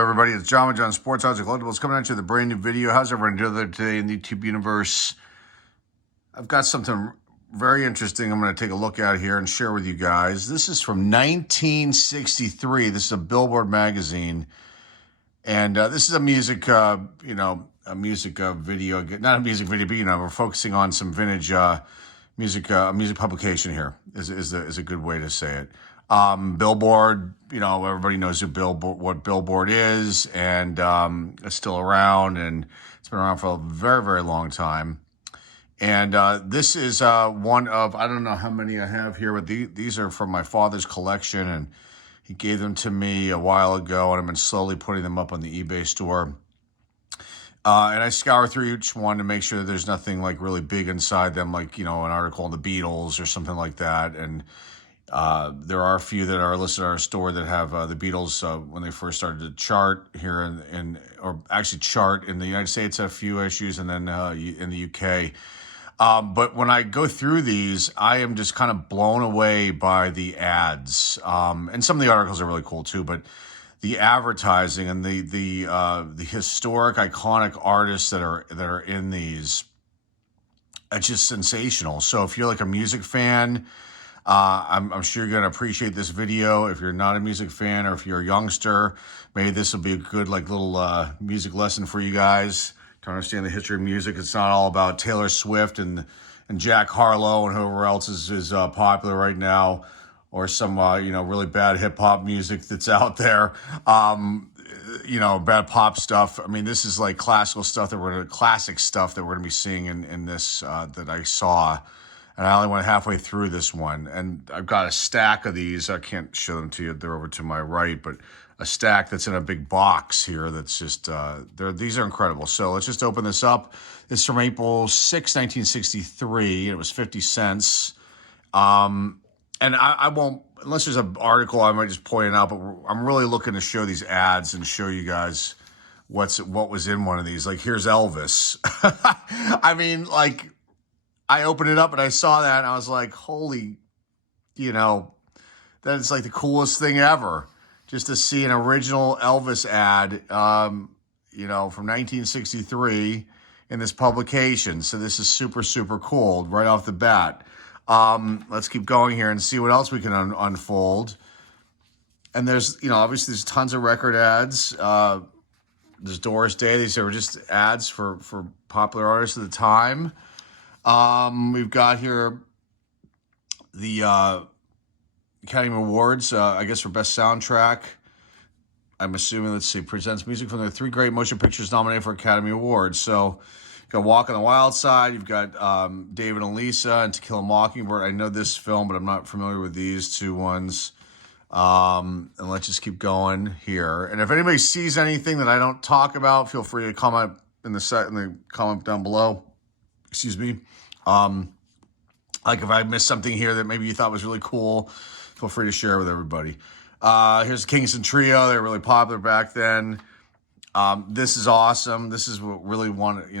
everybody? It's John with John Sports House and Collectibles coming at you with a brand new video. How's everyone doing today in the YouTube universe? I've got something very interesting I'm going to take a look at here and share with you guys. This is from 1963. This is a Billboard magazine. And this is a music, video, not a music video, but, we're focusing on some vintage music publication here is a good way to say it. Billboard, everybody knows what Billboard is, and it's still around, and it's been around for a very, very long time. And this is one of, I don't know how many I have here, but these are from my father's collection, and he gave them to me a while ago, and I've been slowly putting them up on the eBay store. And I scour through each one to make sure that there's nothing like really big inside them, like, an article on the Beatles or something like that. And there are a few that are listed in our store that have the Beatles when they first started to chart here or actually chart in the United States, a few issues, and then in the UK. But when I go through these, I am just kind of blown away by the ads. And some of the articles are really cool too, but the advertising and the historic, iconic artists that are in these, it's just sensational. So if you're like a music fan, I'm sure you're going to appreciate this video. If you're not a music fan, or if you're a youngster, maybe this will be a good little music lesson for you guys to understand the history of music. It's not all about Taylor Swift and Jack Harlow and whoever else is popular right now, or some really bad hip hop music that's out there. Bad pop stuff. I mean, this is like classic stuff that we're going to be seeing in this that I saw. And I only went halfway through this one. And I've got a stack of these. I can't show them to you. They're over to my right. But a stack that's in a big box here that's just, these are incredible. So let's just open this up. It's from April 6, 1963. It was 50 cents. And I won't, unless there's an article, I might just point it out. But I'm really looking to show these ads and show you guys what was in one of these. Like, here's Elvis. I mean, like, I opened it up and I saw that and I was like, holy, that is like the coolest thing ever. Just to see an original Elvis ad, from 1963 in this publication. So this is super, super cool right off the bat. Let's keep going here and see what else we can unfold. And there's, obviously there's tons of record ads. There's Doris Day. These are just ads for popular artists at the time. We've got here the Academy Awards, I guess for Best Soundtrack. I'm assuming, let's see, presents music from the 3 great motion pictures nominated for Academy Awards. So you've got Walk on the Wild Side, you've got David and Lisa and To Kill a Mockingbird. I know this film, but I'm not familiar with these two ones. And let's just keep going here. And if anybody sees anything that I don't talk about, feel free to comment in the comment down below. Excuse me. Like if I missed something here that maybe you thought was really cool, feel free to share it with everybody. Here's the Kingston Trio. They were really popular back then. This is awesome. This is what really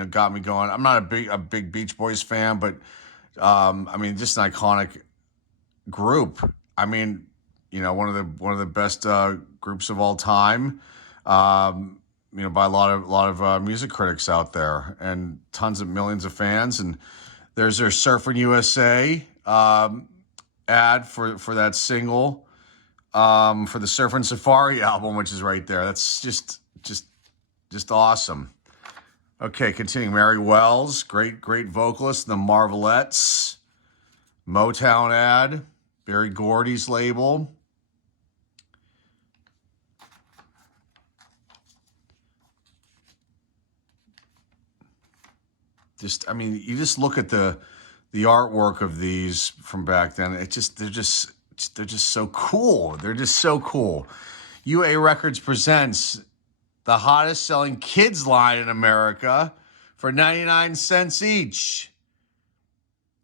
got me going. I'm not a big Beach Boys fan, but just an iconic group. I mean, one of the best groups of all time. By a lot of music critics out there, and tons of millions of fans. And there's their Surfing USA ad for that single for the Surfing Safari album, which is right there. That's just awesome. Okay, continuing. Mary Wells, great vocalist. The Marvelettes, Motown ad, Berry Gordy's label. You just look at the artwork of these from back then. They're just so cool. They're just so cool. UA Records presents the hottest selling kids line in America for 99 cents each.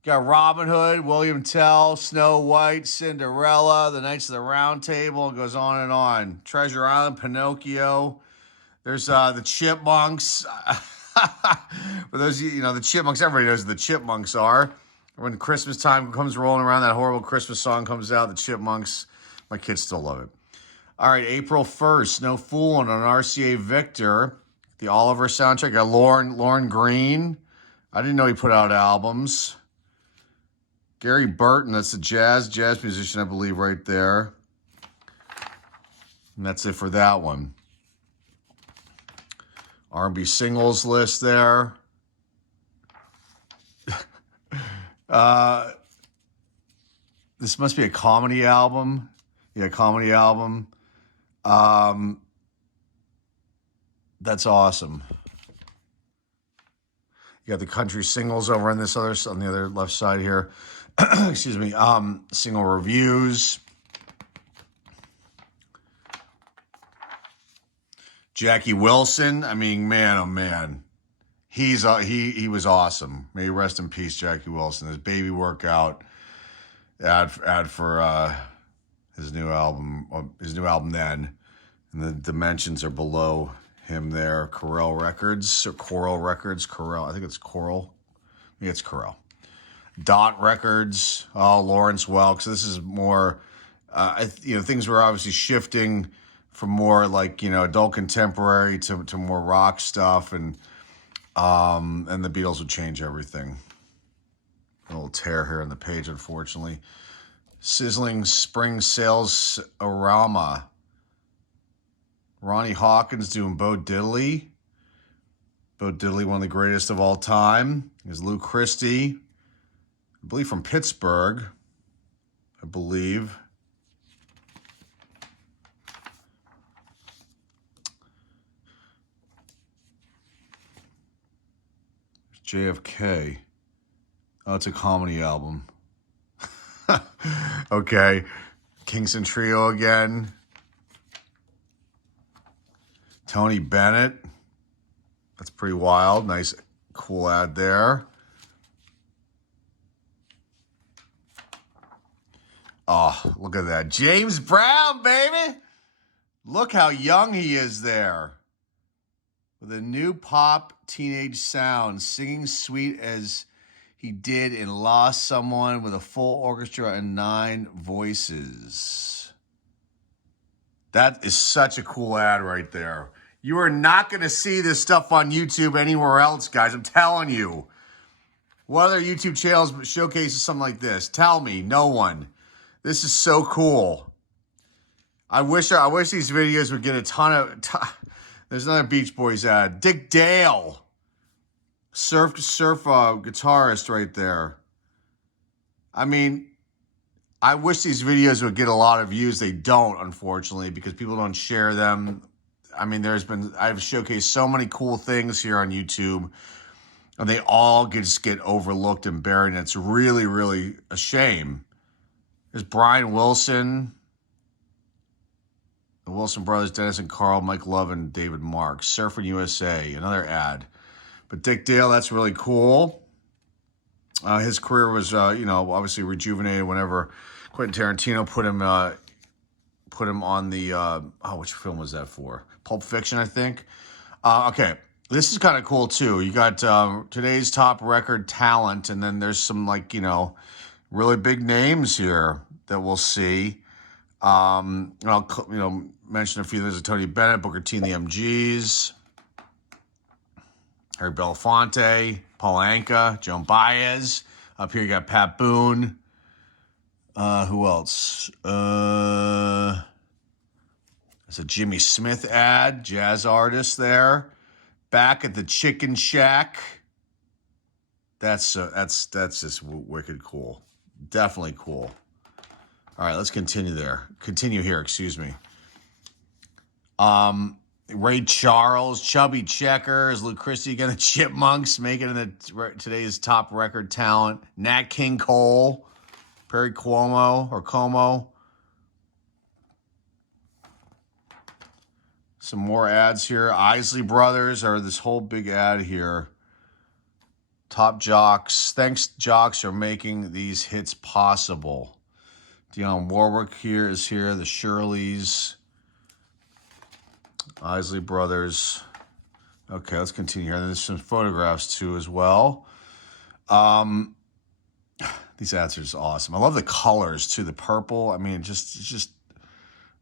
Got Robin Hood, William Tell, Snow White, Cinderella, The Knights of the Round Table. It goes on and on. Treasure Island, Pinocchio. There's the Chipmunks. For those of you, the Chipmunks, everybody knows who the Chipmunks are. When Christmas time comes rolling around, that horrible Christmas song comes out, the Chipmunks, my kids still love it. All right, April 1st, No Foolin' on RCA Victor. The Oliver soundtrack. Got Lauren Green. I didn't know he put out albums. Gary Burton, that's a jazz musician, I believe, right there. And that's it for that one. R&B singles list there. This must be a comedy album. Yeah, comedy album. That's awesome. You got the country singles over on this other, on the other left side here. Excuse me. Single reviews. Jackie Wilson. I mean, man, oh man, he was awesome. May he rest in peace, Jackie Wilson. His baby workout ad for his new album then, and the dimensions are below him there. Corel Records or Coral Records. Corel, I think it's Coral. Maybe it's Corel. Dot Records. Oh, Lawrence Welk. So this is more, things were obviously shifting from more like, adult contemporary to more rock stuff, and the Beatles would change everything. A little tear here on the page, unfortunately. Sizzling Spring Sales Arama. Ronnie Hawkins doing Bo Diddley. Bo Diddley, one of the greatest of all time. There's Lou Christie, I believe from Pittsburgh, I believe. JFK. Oh, it's a comedy album. Okay. Kingston Trio again. Tony Bennett. That's pretty wild. Nice, cool ad there. Oh, look at that. James Brown, baby. Look how young he is there. With a new pop teenage sound, singing sweet as he did in Lost Someone with a full orchestra and 9 voices. That is such a cool ad right there. You are not going to see this stuff on YouTube anywhere else, guys. I'm telling you. What other YouTube channels showcases something like this? Tell me. No one. This is so cool. I wish these videos would get a ton of... There's another Beach Boys ad. Dick Dale. Surf guitarist right there. I mean, I wish these videos would get a lot of views. They don't, unfortunately, because people don't share them. I mean, I've showcased so many cool things here on YouTube, and they all just get overlooked and buried, and it's really, really a shame. There's Brian Wilson, the Wilson brothers, Dennis and Carl, Mike Love, and David Mark. Surfing USA, another ad. But Dick Dale, that's really cool. His career was, obviously rejuvenated whenever Quentin Tarantino put him on the, which film was that for? Pulp Fiction, I think. Okay, this is kind of cool too. You got today's top record talent, and then there's some really big names here that we'll see. I'll mention a few. There's a Tony Bennett, Booker T and the MGs, Harry Belafonte, Paul Anka, Joan Baez. Up here you got Pat Boone. Who else? There's a Jimmy Smith ad, jazz artist there. Back at the Chicken Shack. That's just wicked cool. Definitely cool. All right, let's continue here, excuse me. Ray Charles, Chubby Checkers, Lou Christie again, the Chipmunks making it today's top record talent. Nat King Cole, Perry Como. Some more ads here. Isley Brothers are this whole big ad here. Top Jocks. Thanks, Jocks, are making these hits possible. Dionne Warwick is here. The Shirleys. Isley Brothers. Okay, let's continue here. There's some photographs too as well. These ads are just awesome. I love the colors too. The purple. I mean, just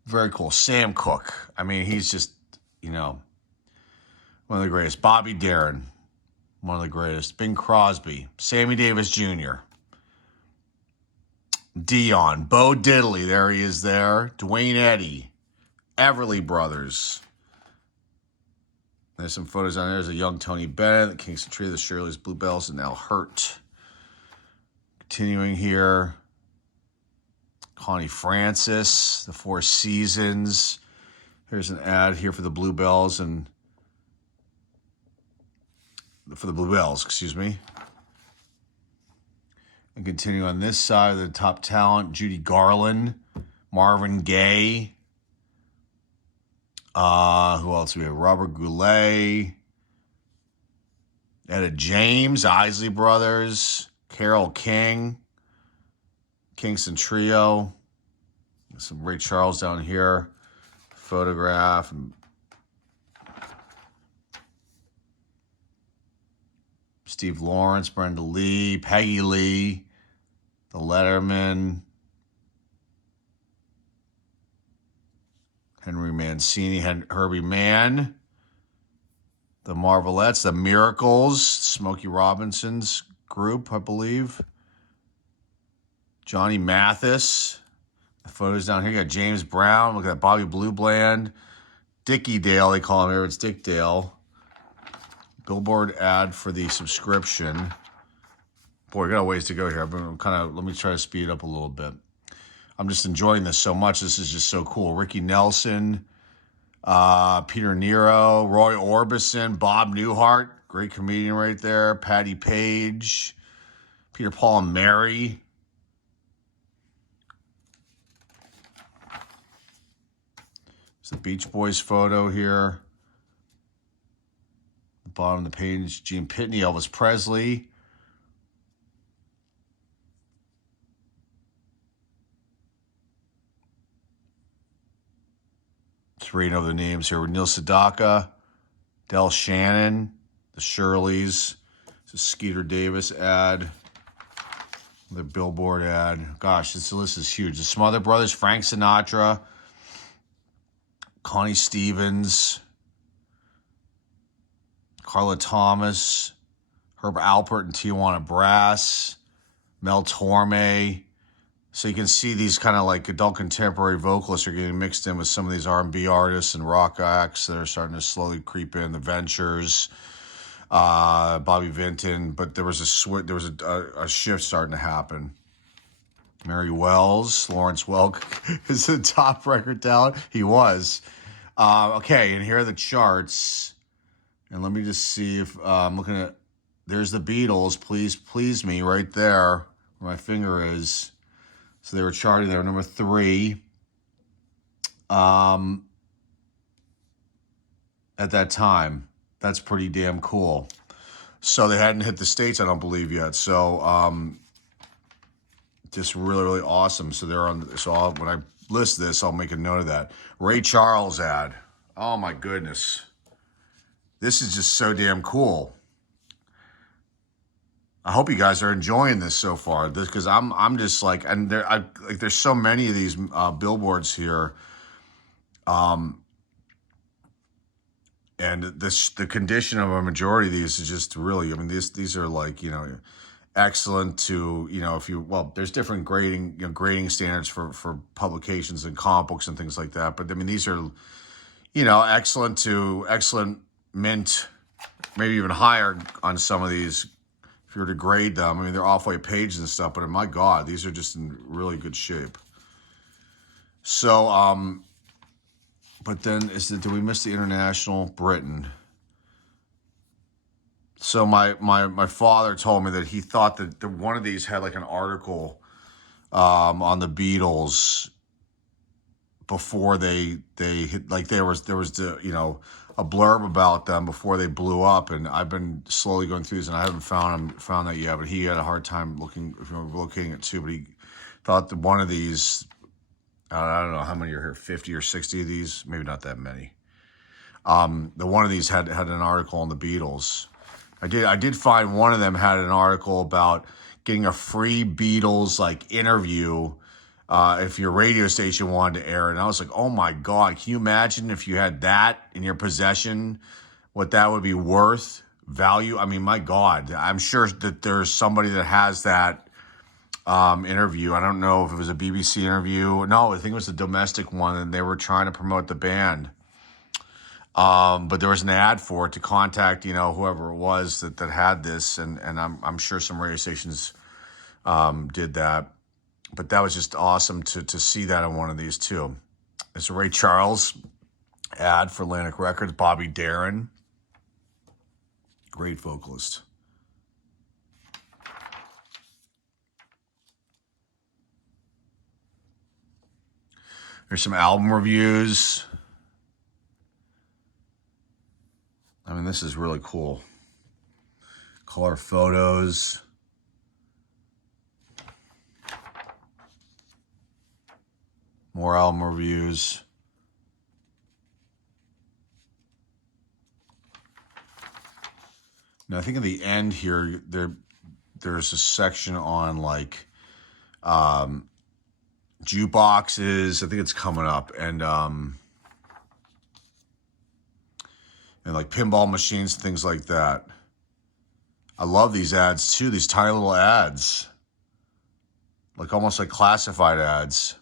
Very cool. Sam Cooke. I mean, he's just, one of the greatest. Bobby Darin, one of the greatest. Bing Crosby. Sammy Davis Jr. Dion. Bo Diddley. There he is there. Dwayne Eddy. Everly Brothers. There's some photos on there. There's a young Tony Bennett, the Kingston Trio, the Shirley's Bluebells, and Al Hurt. Continuing here. Connie Francis, the Four Seasons. Here's an ad here for the Bluebells and for the Bluebells, excuse me. And continue on this side, the top talent, Judy Garland, Marvin Gaye. Who else? We have Robert Goulet, Etta James, Isley Brothers, Carole King, Kingston Trio. Some Ray Charles down here. Photograph. And Steve Lawrence, Brenda Lee, Peggy Lee, The Letterman, Henry Mancini, Herbie Mann, the Marvelettes, the Miracles, Smokey Robinson's group, I believe. Johnny Mathis. The photos down here. You got James Brown. Look at that. Bobby Blue Bland. Dickie Dale, they call him here. It's Dick Dale. Billboard ad for the subscription. Boy, we got a ways to go here. Let me try to speed it up a little bit. I'm just enjoying this so much. This is just so cool. Ricky Nelson, Peter Nero, Roy Orbison, Bob Newhart, great comedian right there. Patty Page, Peter Paul and Mary. It's the Beach Boys photo here. The bottom of the page, Gene Pitney, Elvis Presley. Just reading over the names here. Neil Sedaka, Del Shannon, the Shirleys. It's a Skeeter Davis ad. The Billboard ad. Gosh, this list is huge. The Smother Brothers, Frank Sinatra, Connie Stevens, Carla Thomas, Herb Alpert and Tijuana Brass, Mel Torme. So you can see these kind of like adult contemporary vocalists are getting mixed in with some of these R&B artists and rock acts that are starting to slowly creep in. The Ventures, Bobby Vinton, but there was a shift starting to happen. Mary Wells, Lawrence Welk is the top record talent. He was. Okay, and here are the charts. And let me just see if I'm looking at. There's the Beatles. Please, Please Me, right there where my finger is. So they were charting there, number 3. At that time. That's pretty damn cool. So they hadn't hit the States, I don't believe, yet. So just really, really awesome. So they're on. So when I list this, I'll make a note of that. Ray Charles ad. Oh my goodness. This is just so damn cool. I hope you guys are enjoying this so far. Because I'm just like, and there's so many of these billboards here, and the condition of a majority of these is just really. I mean, these are like excellent to there's different grading standards for publications and comic books and things like that. But I mean, these are excellent to excellent, mint, maybe even higher on some of these. If you were to grade them, I mean, they're off-white pages and stuff, but my God, these are just in really good shape. So, but then did we miss the international? Britain. So my father told me that he thought that one of these had like an article on the Beatles before they hit, like there was a blurb about them before they blew up, and I've been slowly going through these, and I haven't found that yet. But he had a hard time locating it too. But he thought that one of these, I don't know how many are here, 50 or 60 of these, maybe not that many. The one of these had an article on the Beatles. I did find one of them had an article about getting a free Beatles like interview if your radio station wanted to air it. And I was like, oh my God, can you imagine if you had that in your possession, what that would be worth, value? I mean, my God, I'm sure that there's somebody that has that interview. I don't know if it was a BBC interview. No, I think it was a domestic one, and they were trying to promote the band. But there was an ad for it to contact, whoever it was that had this, and I'm sure some radio stations did that. But that was just awesome to see that on one of these too. It's a Ray Charles ad for Atlantic Records. Bobby Darin, great vocalist. There's some album reviews. I mean, this is really cool. Color photos. More album reviews. Now, I think in the end here, there's a section on like jukeboxes. I think it's coming up, and like pinball machines, things like that. I love these ads too. These tiny little ads, like almost like classified ads.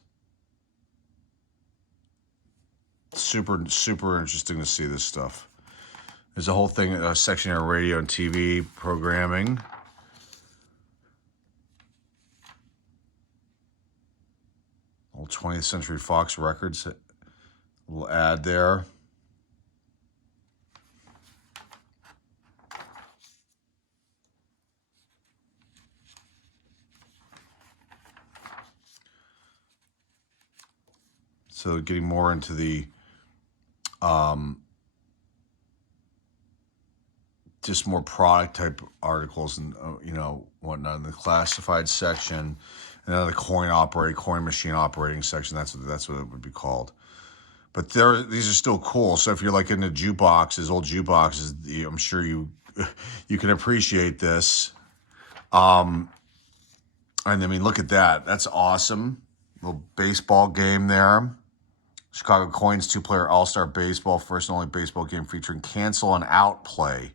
Super, super interesting to see this stuff. There's a whole thing, a section here, radio and TV programming. Old 20th Century Fox Records, a little ad there. So getting more into the just more product type articles and whatnot in the classified section, and then the coin machine operating section. That's what it would be called. But these are still cool. So if you're like into jukeboxes, old jukeboxes, I'm sure you can appreciate this. And I mean, look at that. That's awesome. Little baseball game there. Chicago Coins 2-player all-star baseball, first and only baseball game featuring cancel and out play.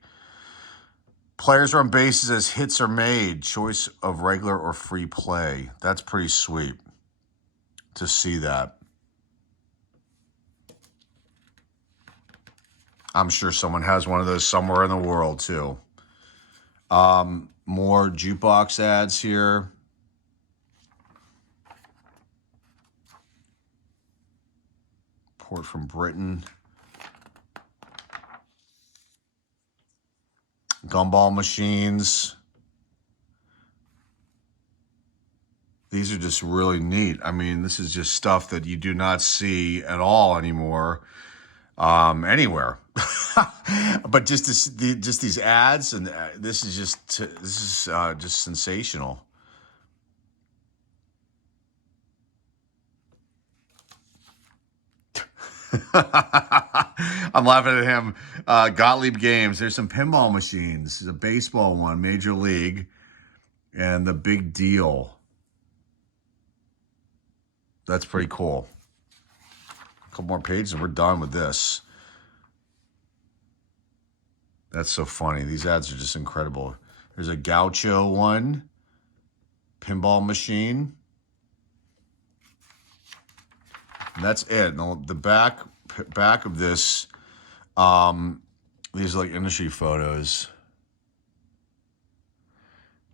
Players are on bases as hits are made. Choice of regular or free play. That's pretty sweet to see that. I'm sure someone has one of those somewhere in the world too. More jukebox ads here. Port from Britain. Gumball machines. These are just really neat. I mean, this is just stuff that you do not see at all anymore, anywhere. But just these ads, and this is just sensational. I'm laughing at him. Gottlieb Games. There's some pinball machines. There's a baseball one, Major League, and the Big Deal. That's pretty cool. A couple more pages and we're done with this. That's so funny. These ads are just incredible. There's a Gaucho one, pinball machine. And that's it. Now, the back of this, these are like industry photos.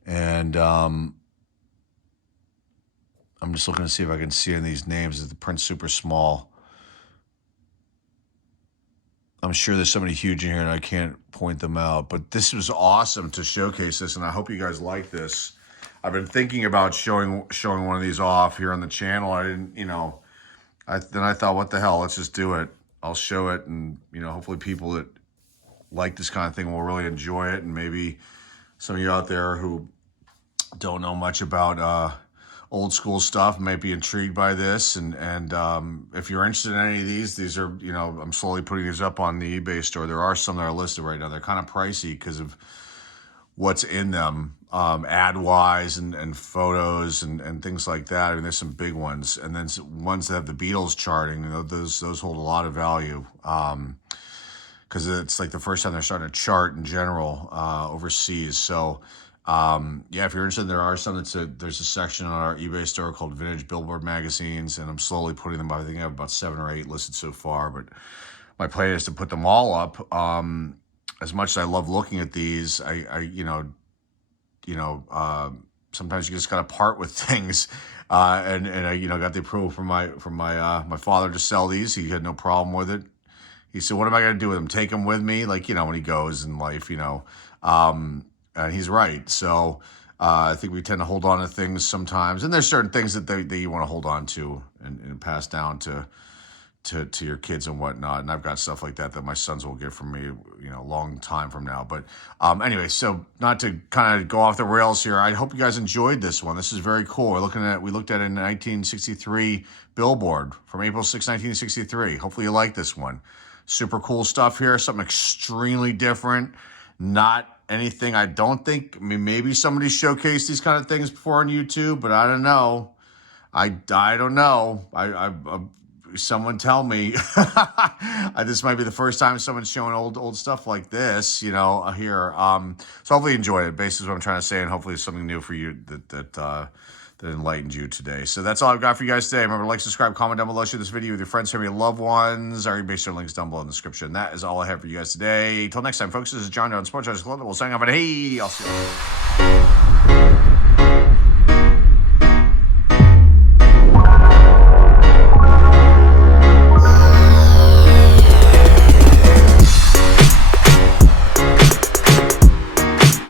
And I'm just looking to see if I can see any of these names. The print's super small. I'm sure there's somebody huge in here and I can't point them out. But this was awesome to showcase this, and I hope you guys like this. I've been thinking about showing one of these off here on the channel. I didn't, then I thought, what the hell, let's just do it. I'll show it, and hopefully people that like this kind of thing will really enjoy it, and maybe some of you out there who don't know much about old school stuff might be intrigued by this, and if you're interested in any of these are, I'm slowly putting these up on the eBay store. There are some that are listed right now. They're kind of pricey because of what's in them. ad-wise and photos and things like that. I mean, there's some big ones, and then ones that have the Beatles charting. You know, those hold a lot of value because it's like the first time they're starting to chart in general overseas. So yeah, if you're interested, there are some. There's a section on our eBay store called Vintage Billboard magazines, and I'm slowly putting them up. I think I have about 7 or 8 listed so far, but my plan is to put them all up. As much as I love looking at these, I sometimes you just got to part with things. And I, got the approval from my father to sell these. He had no problem with it. He said, "What am I going to do with them? Take them with me?" Like, when he goes in life, and he's right. So I think we tend to hold on to things sometimes. And there's certain things that you want to hold on to and pass down to your kids and whatnot. And I've got stuff like that my sons will get from me, a long time from now. But anyway, so not to kind of go off the rails here, I hope you guys enjoyed this one. This is very cool. We looked at it in 1963 Billboard from April 6, 1963. Hopefully you like this one. Super cool stuff here. Something extremely different. Not anything I don't think. I mean, maybe somebody showcased these kind of things before on YouTube, but I don't know. I don't know. Someone tell me. This might be the first time someone's showing old stuff like this, here. So hopefully you enjoyed it. Basically, what I'm trying to say, and hopefully it's something new for you that enlightened you today. So that's all I've got for you guys today. Remember to like, subscribe, comment down below, share this video with your friends, family, and loved ones. Our eBay store links down below in the description. That is all I have for you guys today. Till next time, folks. This is John on Sports Global. We'll sign off, and hey, I'll see you.